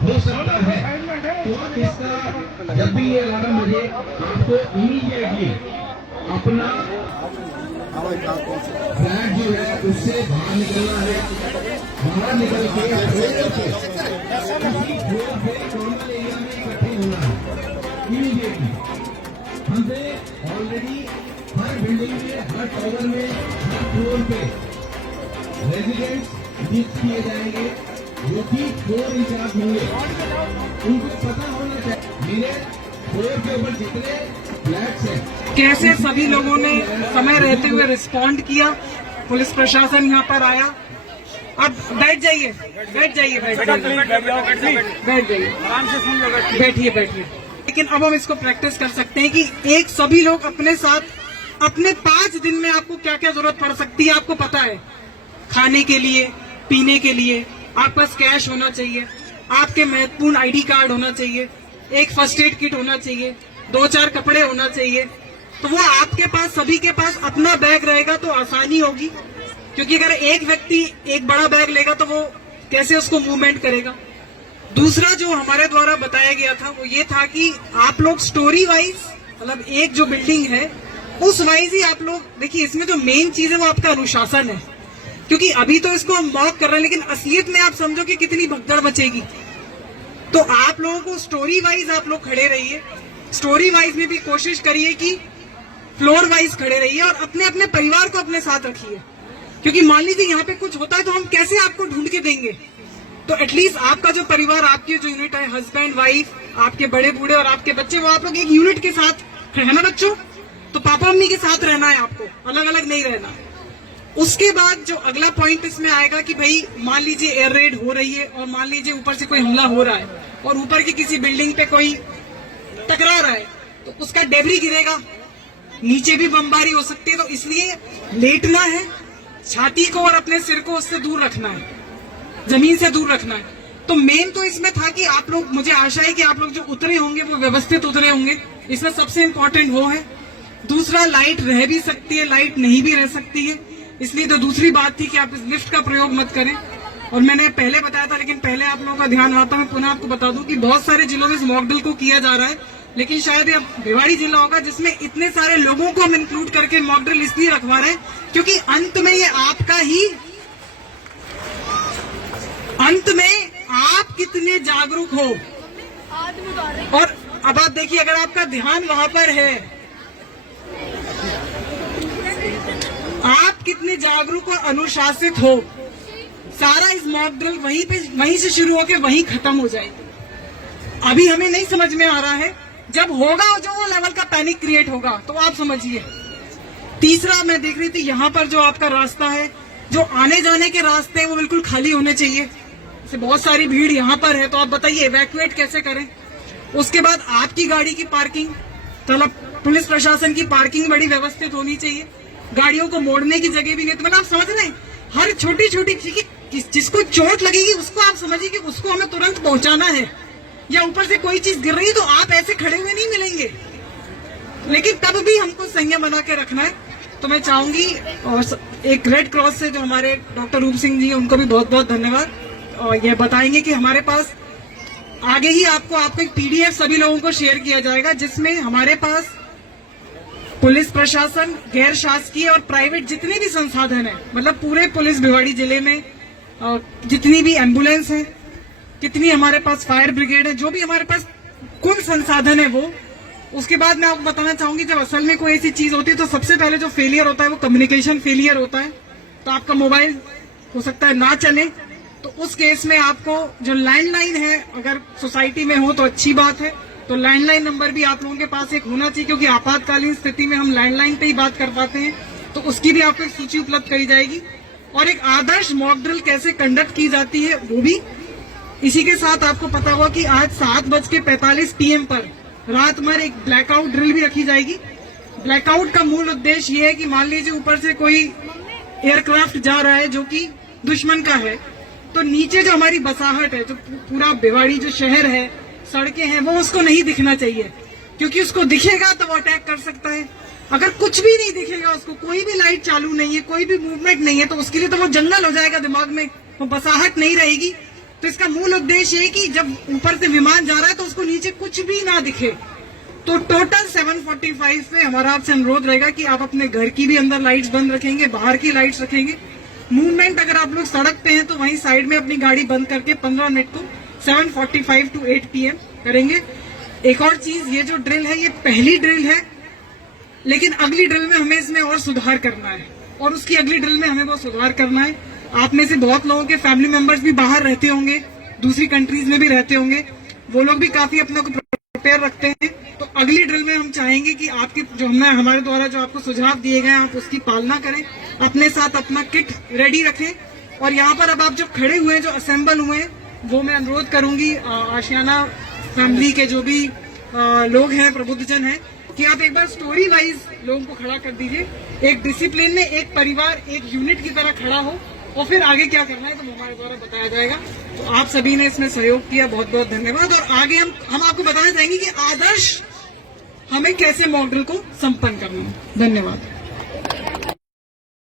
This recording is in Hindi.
हो सकता है। तो इसका जब भी ये अलार्म बजे आपको इमीडिएटली अपना फ्लैट जो है उससे बाहर निकलना है। बाहर निकल के किसी फ्लोर पे कॉमन एरिया में इकट्ठे होना है इमीडिएटली। हमसे ऑलरेडी हर बिल्डिंग में, हर टावर में, हर फ्लोर पे रेजिडेंट्स नियुक्त किए जाएंगे जो कि फ्लोर इंचार्ज होंगे। उनको पता होना चाहिए मेरे फ्लोर के ऊपर जितने फ्लैट्स हैं। कैसे सभी लोगों ने समय रहते हुए रिस्पॉन्ड किया, पुलिस प्रशासन यहाँ पर आया। अब बैठ जाइए, बैठ जाइए, बैठ जाइए, बैठ जाइए, आराम से सुन लो, बैठिए, बैठिए। लेकिन अब हम इसको प्रैक्टिस कर सकते हैं कि एक सभी लोग अपने साथ अपने 5 दिन में आपको क्या क्या जरूरत पड़ सकती है आपको पता है। खाने के लिए, पीने के लिए आपके पास कैश होना चाहिए, आपके महत्वपूर्ण आईडी कार्ड होना चाहिए, एक फर्स्ट एड किट होना चाहिए, 2-4 कपड़े होना चाहिए। तो वो आपके पास, सभी के पास अपना बैग रहेगा तो आसानी होगी, क्योंकि अगर एक व्यक्ति एक बड़ा बैग लेगा तो वो कैसे उसको मूवमेंट करेगा। दूसरा जो हमारे द्वारा बताया गया था वो ये था कि आप लोग स्टोरी वाइज, मतलब एक जो बिल्डिंग है उस वाइज ही आप लोग देखिए। इसमें जो मेन चीज है वो आपका अनुशासन है, क्योंकि अभी तो इसको हम मॉक कर रहे हैं, लेकिन असलियत में आप समझो कि कितनी भगदड़ मचेगी। तो आप लोगों को स्टोरी वाइज आप लोग खड़े रहिए, स्टोरी वाइज में भी कोशिश करिए कि फ्लोर वाइज खड़े रहिए और अपने अपने परिवार को अपने साथ रखिए, क्योंकि मान लीजिए यहाँ पे कुछ होता है तो हम कैसे आपको ढूंढ के देंगे। तो एटलीस्ट आपका जो परिवार, आपकी जो यूनिट है, हस्बैंड वाइफ, आपके बड़े बूढ़े और आपके बच्चे, वो आप लोग एक यूनिट के साथ है ना बच्चों। तो पापा मम्मी के साथ रहना है आपको, अलग अलग नहीं रहना। उसके बाद जो अगला पॉइंट इसमें आएगा कि भाई मान लीजिए एयर रेड हो रही है और मान लीजिए ऊपर से कोई हमला हो रहा है और ऊपर की किसी बिल्डिंग पे कोई टकरा रहा है तो उसका डेब्री गिरेगा, नीचे भी बमबारी हो सकती है। तो इसलिए लेटना है, छाती को और अपने सिर को उससे दूर रखना है, जमीन से दूर रखना है। तो मेन तो इसमें था कि आप लोग, मुझे आशा है कि आप लोग जो उतरे होंगे वो व्यवस्थित उतरे होंगे, इसमें सबसे इम्पोर्टेंट वो है। दूसरा, लाइट रह भी सकती है, लाइट नहीं भी रह सकती है, इसलिए तो दूसरी बात थी कि आप इस लिफ्ट का प्रयोग मत करें। और मैंने पहले बताया था, लेकिन पहले आप लोगों का ध्यान आता मैं पुनः आपको बता दूं कि बहुत सारे जिलों में इस मॉक ड्रिल को किया जा रहा है, लेकिन शायद ये भिवाड़ी जिला होगा जिसमें इतने सारे लोगों को हम इंक्लूड करके मॉक ड्रिल इसलिए रखवा रहे हैं क्योंकि अंत में ये आपका ही, अंत में आप कितने जागरूक हो। और अब आप देखिए, अगर आपका ध्यान वहां पर है, आप कितने जागरूक और अनुशासित हो, सारा इस मॉक ड्रिल वहीं से शुरू होकर वहीं खत्म हो जाएगी। अभी हमें नहीं समझ में आ रहा है, जब होगा जो वो लेवल का पैनिक क्रिएट होगा तो आप समझिए। तीसरा, मैं देख रही थी यहाँ पर जो आपका रास्ता है, जो आने जाने के रास्ते हैं वो बिल्कुल खाली होने चाहिए। जैसे बहुत सारी भीड़ यहाँ पर है, तो आप बताइए इवैक्यूएट कैसे करें। उसके बाद आपकी गाड़ी की पार्किंग, मतलब पुलिस प्रशासन की पार्किंग बड़ी व्यवस्थित होनी चाहिए, गाड़ियों को मोड़ने की जगह भी नहीं। तो मतलब आप समझ रहे हैं, हर छोटी छोटी चीज, जिसको चोट लगेगी उसको आप समझिए कि उसको हमें तुरंत पहुंचाना है, या ऊपर से कोई चीज गिर रही है तो आप ऐसे खड़े हुए नहीं मिलेंगे, लेकिन तब भी हमको संयम बना के रखना है। तो मैं चाहूंगी, और एक रेड क्रॉस से जो हमारे डॉक्टर रूप सिंह जी, उनको भी बहुत बहुत धन्यवाद। और ये बताएंगे कि हमारे पास आगे ही आपको एक पीडीएफ सभी लोगों को शेयर किया जाएगा, जिसमें हमारे पास पुलिस प्रशासन, गैर शासकीय और प्राइवेट जितने भी संसाधन है, मतलब पूरे पुलिस भिवाड़ी जिले में जितनी भी एम्बुलेंस है, कितनी हमारे पास फायर ब्रिगेड है, जो भी हमारे पास कुल संसाधन है वो। उसके बाद मैं आपको बताना चाहूंगी, जब असल में कोई ऐसी चीज होती है तो सबसे पहले जो फेलियर होता है वो कम्युनिकेशन फेलियर होता है। तो आपका मोबाइल हो सकता है ना चले, तो उस केस में आपको जो लैंडलाइन है, अगर सोसाइटी में हो तो अच्छी बात है, तो लैंडलाइन नंबर भी आप लोगों के पास एक होना चाहिए, क्योंकि आपातकालीन स्थिति में हम लैंडलाइन पे ही बात कर पाते हैं। तो उसकी भी आपको एक सूची उपलब्ध करी जाएगी। और एक आदर्श मॉक ड्रिल कैसे कंडक्ट की जाती है वो भी इसी के साथ आपको पता होगा कि आज 7:45 PM पर रात भर एक ब्लैकआउट ड्रिल भी रखी जाएगी। ब्लैकआउट का मूल उद्देश्य ये है कि मान लीजिए ऊपर से कोई एयरक्राफ्ट जा रहा है जो कि दुश्मन का है, तो नीचे जो हमारी बसाहट है, जो पूरा भिवाड़ी जो शहर है, सड़कें हैं, वो उसको नहीं दिखना चाहिए, क्योंकि उसको दिखेगा तो वो अटैक कर सकता है। अगर कुछ भी नहीं दिखेगा उसको, कोई भी लाइट चालू नहीं है, कोई भी मूवमेंट नहीं है, तो उसके लिए तो वो जंगल हो जाएगा, दिमाग में वो बसाहट नहीं रहेगी। तो इसका मूल उद्देश्य ये कि जब ऊपर से विमान जा रहा है तो उसको नीचे कुछ भी ना दिखे। तो टोटल 7:45 पे हमारा आपसे अनुरोध रहेगा कि आप अपने घर की भी अंदर लाइट्स बंद रखेंगे, बाहर की लाइट्स रखेंगे। मूवमेंट अगर आप लोग सड़क पे हैं तो वहीं साइड में अपनी गाड़ी बंद करके 15 मिनट को 7:45 to 8 PM करेंगे। एक और चीज, ये जो ड्रिल है ये पहली ड्रिल है, लेकिन अगली ड्रिल में हमें इसमें और सुधार करना है और उसकी अगली ड्रिल में हमें वो सुधार करना है। आप में से बहुत लोगों के फैमिली मेंबर्स भी बाहर रहते होंगे, दूसरी कंट्रीज में भी रहते होंगे, वो लोग भी काफी अपना को प्रिपेयर रखते हैं। तो अगली ड्रिल में हम चाहेंगे कि आपकी जो हमारे द्वारा जो आपको सुझाव दिए गए आप उसकी पालना करें, अपने साथ अपना किट रेडी रखें। और यहाँ पर अब आप जो खड़े हुए हैं, जो असेंबल हुए हैं, वो मैं अनुरोध करूंगी आशियाना फैमिली के जो भी लोग हैं, प्रबुद्धजन हैं, कि आप एक बार स्टोरी वाइज लोगों को खड़ा कर दीजिए। एक डिसिप्लिन में एक परिवार एक यूनिट की तरह खड़ा हो और फिर आगे क्या करना है तो हमारे द्वारा बताया जाएगा। तो आप सभी ने इसमें सहयोग किया, बहुत बहुत धन्यवाद। और आगे हम आपको बताना चाहेंगे कि आदर्श हमें कैसे मॉक ड्रिल को संपन्न करना है। धन्यवाद।